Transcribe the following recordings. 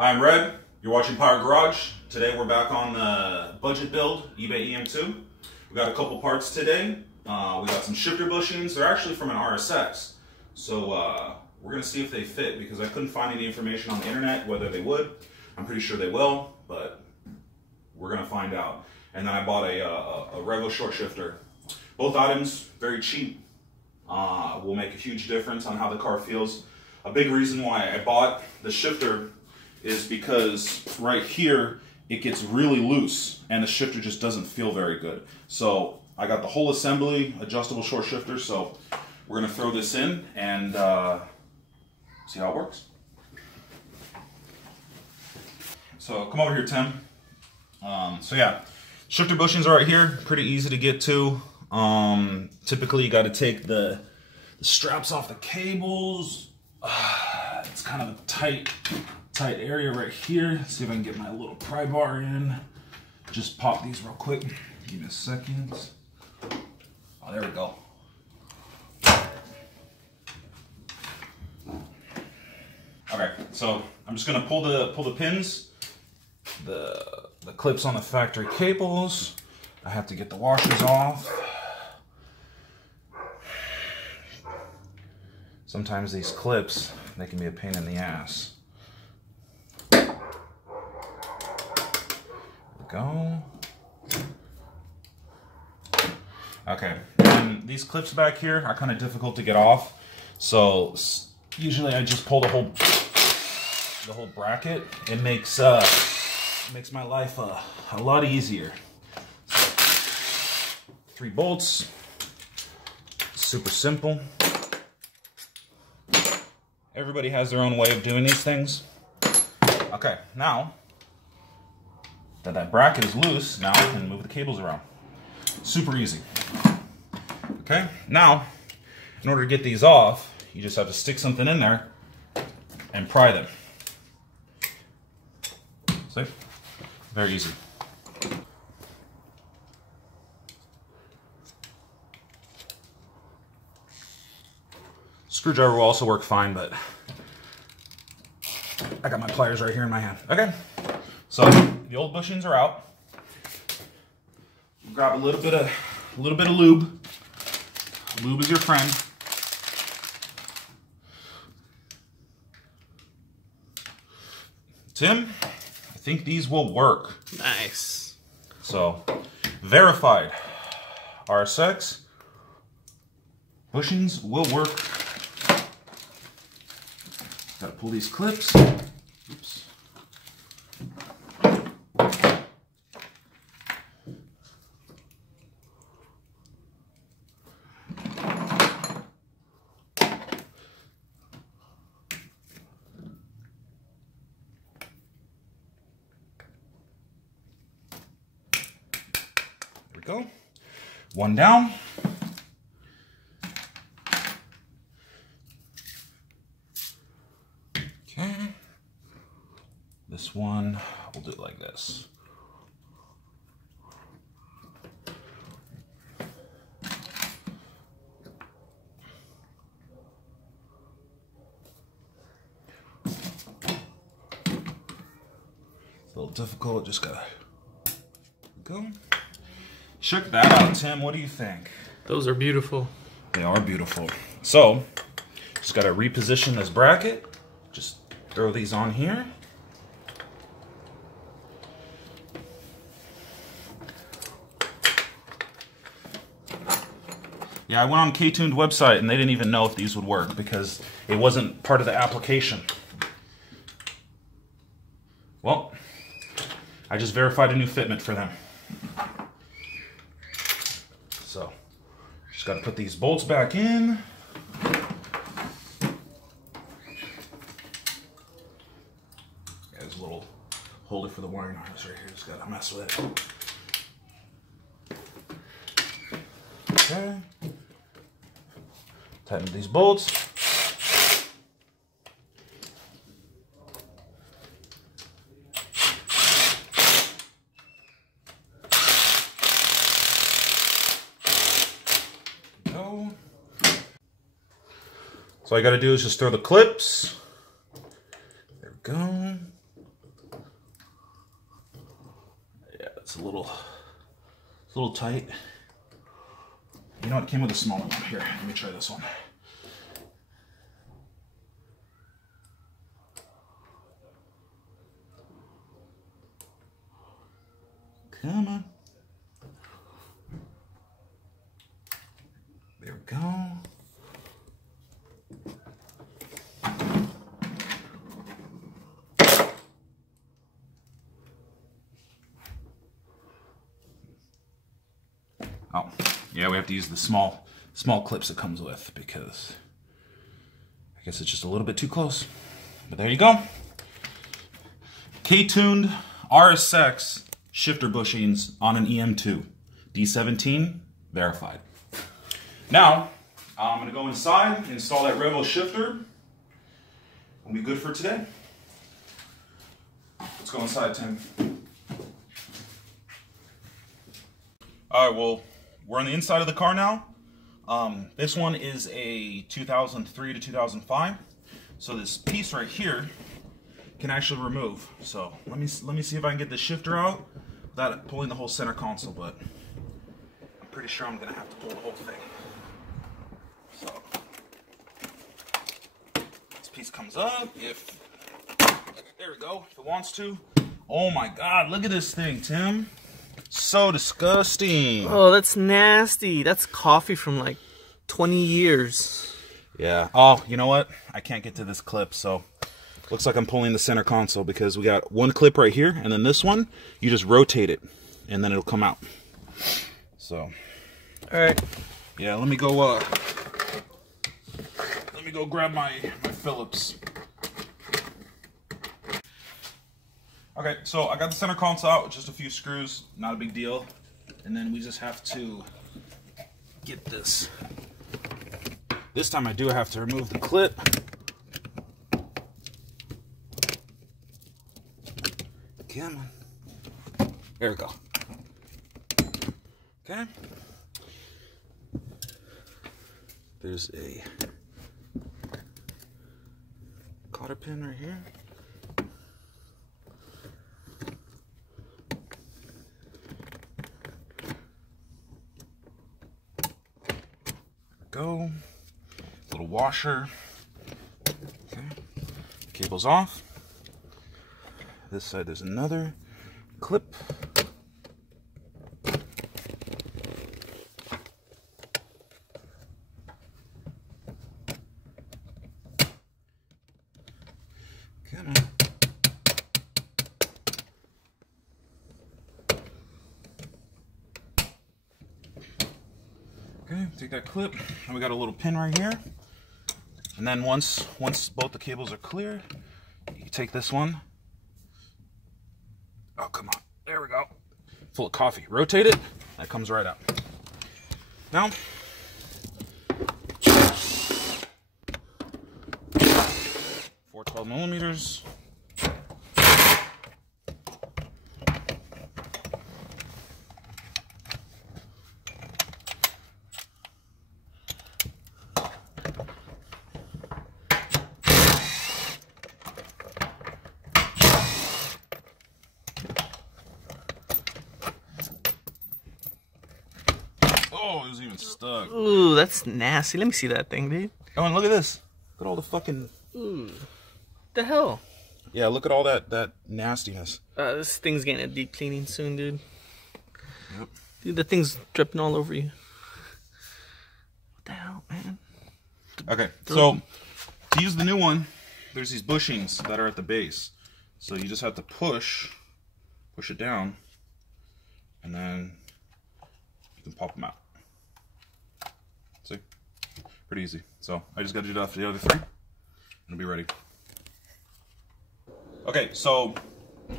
Hi, I'm Red. You're watching Power Garage. Today we're back on the budget build, eBay EM2. We got a couple parts today. We got some shifter bushings. They're actually from an RSX. So we're going to see if they fit because I couldn't find any information on the internet whether they would. I'm pretty sure they will, but we're going to find out. And then I bought a Revo short shifter. Both items, very cheap. Will make a huge difference on how the car feels. A big reason why I bought the shifter is because right here it gets really loose and the shifter just doesn't feel very good. So I got the whole assembly adjustable short shifter, so we're gonna throw this in and see how it works. So come over here, Tim. So yeah, shifter bushings are right here, pretty easy to get to. Typically you got to take the straps off the cables. It's kind of a tight area right here. See if I can get my little pry bar in. Just pop these real quick. Give me a second. Oh, there we go. Okay, so I'm just gonna pull the pins, the clips on the factory cables. I have to get the washers off. Sometimes these clips, they can be a pain in the ass. There we go. Okay, and these clips back here are kind of difficult to get off. So usually I just pull the whole bracket. It makes my life a lot easier. So, 3 bolts, super simple. Everybody has their own way of doing these things. Okay, now that bracket is loose, now I can move the cables around. Super easy. Okay, now in order to get these off, you just have to stick something in there and pry them. See? Very easy. Screwdriver will also work fine, but I got my pliers right here in my hand. Okay, so the old bushings are out. Grab a little bit of lube. Lube is your friend. Tim, I think these will work. Nice. So, verified. RSX bushings will work. Gotta pull these clips. Oops. There we go. One down. This one, we'll do it like this. It's a little difficult, just gotta go. Check that out, Tim. What do you think? Those are beautiful. They are beautiful. So, just gotta reposition this bracket. Just throw these on here. Yeah, I went on K20 website and they didn't even know if these would work because it wasn't part of the application. Well, I just verified a new fitment for them. So, just got to put these bolts back in. There's a little holder for the wiring harness right here. Just got to mess with it. Okay. Tighten these bolts. Go. So all I got to do is just throw the clips. There we go. it's a little tight. You know what? It came with a smaller one. Here, let me try this one. Come on. There we go. Oh, yeah, we have to use the small clips it comes with because I guess it's just a little bit too close. But there you go. K-tuned RSX shifter bushings on an EM2. D17 verified. Now, I'm going to go inside and install that Revo shifter. We'll be good for today. Let's go inside, Tim. All right, well, we're on the inside of the car now. This one is a 2003 to 2005. So this piece right here can actually remove. So let me see if I can get the shifter out without pulling the whole center console, but I'm pretty sure I'm gonna have to pull the whole thing. So this piece comes up there we go, if it wants to. Oh my God, look at this thing, Tim. So disgusting. Oh, that's nasty. That's coffee from like 20 years. Yeah. Oh, you know what? I can't get to this clip, so looks like I'm pulling the center console because we got one clip right here, and then this one, you just rotate it, and then it'll come out. So. All right. Yeah, let me go grab my Phillips. Okay, so I got the center console out with just a few screws, not a big deal. And then we just have to get this. This time I do have to remove the clip. Come on. There we go. Okay. There's a cotter pin right here. Go. Little washer. Okay. Cable's off. This side there's another clip. Come on. Okay, take that clip, and we got a little pin right here. And then once both the cables are clear, you take this one. Oh, come on. There we go. Full of coffee. Rotate it. That comes right out. Now, 412 millimeters. Oh, it was even stuck. Ooh, that's nasty. Let me see that thing, dude. Oh, and look at this. Look at all the fucking... Ooh. The hell? Yeah, look at all that nastiness. This thing's getting a deep cleaning soon, dude. Yep. Dude, the thing's dripping all over you. What the hell, man? Okay, so to use the new one, there's these bushings that are at the base. So you just have to push it down, and then you can pop them out. See? Pretty easy. So I just got to do that for the other three, and it'll be ready. Okay, so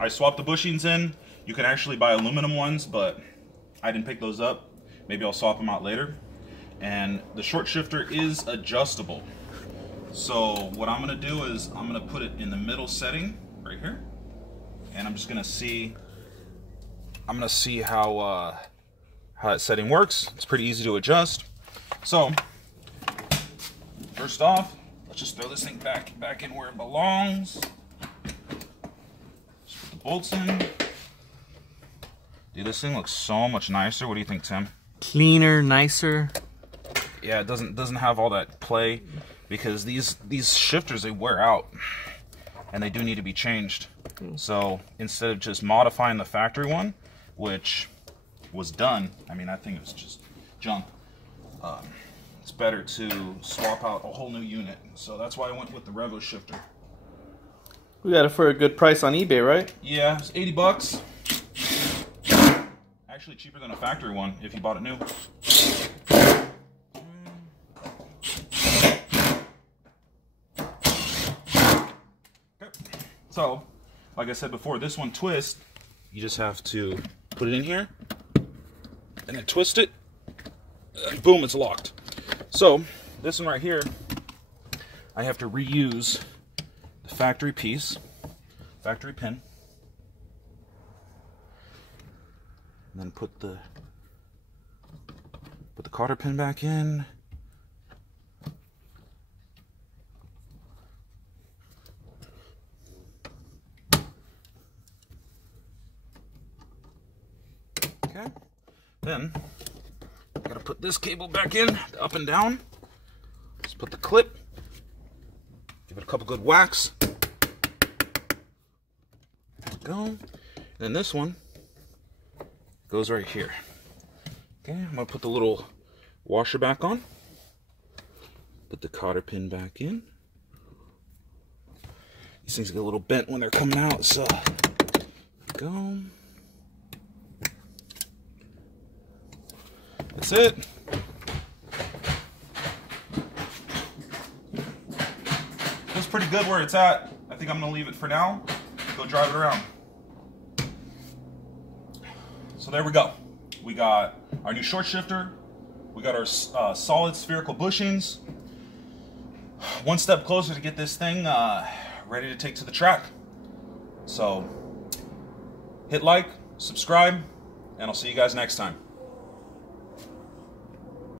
I swapped the bushings in. You can actually buy aluminum ones, but I didn't pick those up. Maybe I'll swap them out later. And the short shifter is adjustable. So what I'm gonna do is I'm gonna put it in the middle setting right here, and I'm just gonna see. I'm gonna see how that setting works. It's pretty easy to adjust. So first off, let's just throw this thing back in where it belongs. Just put the bolts in. Dude, this thing looks so much nicer. What do you think, Tim? Cleaner, nicer. Yeah, it doesn't have all that play, because these shifters, they wear out and they do need to be changed. So instead of just modifying the factory one, which was done, I mean, I think it was just junk, it's better to swap out a whole new unit. So that's why I went with the Revo shifter. We got it for a good price on eBay, right? Yeah, it's 80 bucks. Actually cheaper than a factory one if you bought it new. Okay. So, like I said before, this one twists. You just have to put it in here and then twist it. Boom, it's locked. So, this one right here, I have to reuse the factory piece, factory pin, and then put the cotter pin back in. Okay, then I gotta put this cable back in, up and down. Just put the clip, give it a couple good whacks. There we go. And then this one goes right here. Okay, I'm gonna put the little washer back on. Put the cotter pin back in. These things get a little bent when they're coming out, so there we go. That's it. Feels pretty good where it's at. I think I'm gonna leave it for now. Go drive it around. So there we go. We got our new short shifter. We got our solid spherical bushings. One step closer to get this thing ready to take to the track. So hit like, subscribe, and I'll see you guys next time.